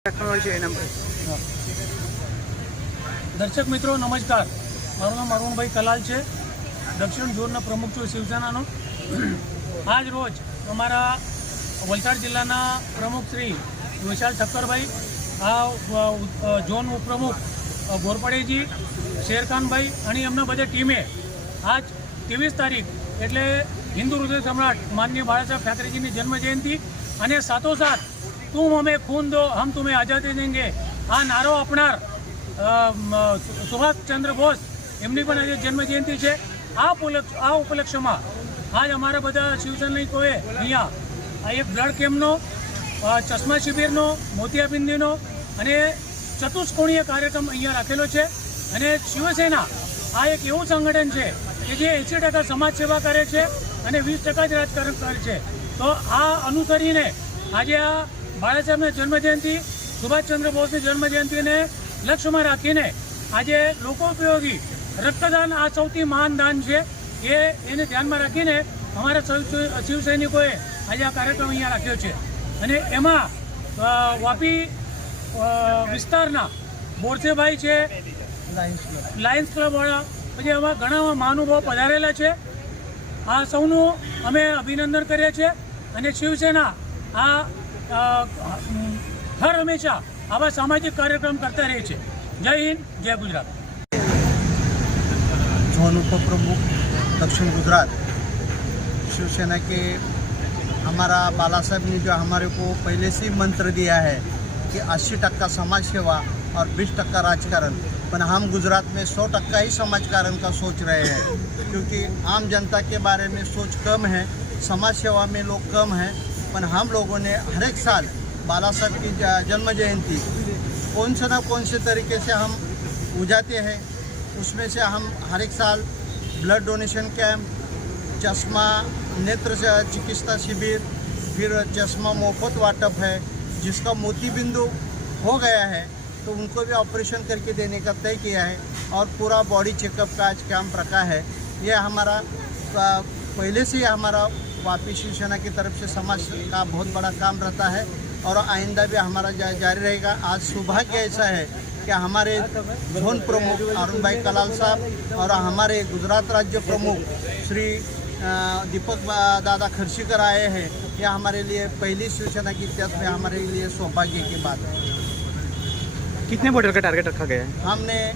દર્શક મિત્રો નમસ્કાર, મારું નામ અરુણભાઈ કલાલ છે. દક્ષિણ ઝોનના પ્રમુખ છું શિવસેનાનો. આજ રોજ અમારા વલસાડ જિલ્લાના પ્રમુખ શ્રી વિશાલ ઠક્કરભાઈ, આ ઝોન ઉપપ્રમુખ ગોરપડેજી, શેરખાનભાઈ અને એમના બધા ટીમે આજ 23 તારીખ એટલે હિન્દુ હૃદય સમ્રાટ માનનીય બાળા સાહેબ ઠાકરેજીની જન્મજયંતિ અને સાથોસાથ तुम हमें खून दो हम तुम्हें आज़ादी देंगे आ नारो अपनार सुभाष चंद्र बोस एमनी पण आज जन्मजयंति है. आ उपलक्ष्य में आज अमरा बधा शिवसैनिकोए अहींया एक ब्लड केम्पनो, चश्मा शिबिरनो, मोतियाबिंदीनो अने चतुष्कोणीय कार्यक्रम अहींया राखेलो छे. अने शिवसेना आ एक एवं संगठन है कि जे 80% समाज सेवा करे छे अने 20% ज राजकारण करे छे. तो आ अनुसरीने आज आ बाळा साहेबनी जन्मजयंति, सुभाषचंद्र बोसनी जन्मजयंति ने लक्ष्य में राखीने आज लोकोपयोगी रक्तदान आ सौथी महान दान है. ये ध्यान में राखीने अमरा शिवसैनिकोए आज आ कार्यक्रम अहींया राख्यो छे. अने एमां वापी विस्तारना बोरसेभाई छे, लायन्स क्लब वाळा, पछी एवा घणा महानुभाव पधारेला छे. आ सौનું અમે અભિનંદન કરીએ છીએ અને શિવસેના આ हर हमेशा आवा सामाजिक कार्यक्रम करता रहे छे. जय हिंद, जय गुजरात. जोन उपप्रमुख दक्षिण गुजरात शिवसेना के हमारा बाला साहब ने जो हमारे को पहले से ही मंत्र दिया है कि 80% समाज सेवा और 20% राजकारण, पर हम गुजरात में 100% ही समाजकारण का सोच रहे हैं, क्योंकि आम जनता के बारे में सोच कम है, समाज सेवा में लोग कम हैं. पर हम लोगों ने हर एक साल बाला साहब की जन्म जयंती कौन से ना कौन से तरीके से हम उजाते हैं. उसमें से हम हर एक साल ब्लड डोनेशन कैंप, चश्मा, नेत्र चिकित्सा शिविर, फिर चश्मा मुफ्त वाटप है. जिसका मोतीबिंदु हो गया है तो उनको भी ऑपरेशन करके देने का तय किया है. और पूरा बॉडी चेकअप का आज कैंप रखा है. यह हमारा पहले से ही हमारा वापी शिवसेना की तरफ से समाज का बहुत बड़ा काम रहता है और आइंदा भी हमारा जारी रहेगा. आज सौभाग्य ऐसा है कि हमारे जोन प्रमुख अरुण भाई कलाल साहब और हमारे गुजरात राज्य प्रमुख श्री दीपक दादा खर्शीकर आए हैं. यह हमारे लिए पहली शिवसेना की इतिहास में हमारे लिए सौभाग्य की बात है. कितने बोतल का टारगेट रखा गया है? हमने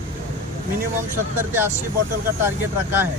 मिनिमम 70 से 80 बोतल का टारगेट रखा है.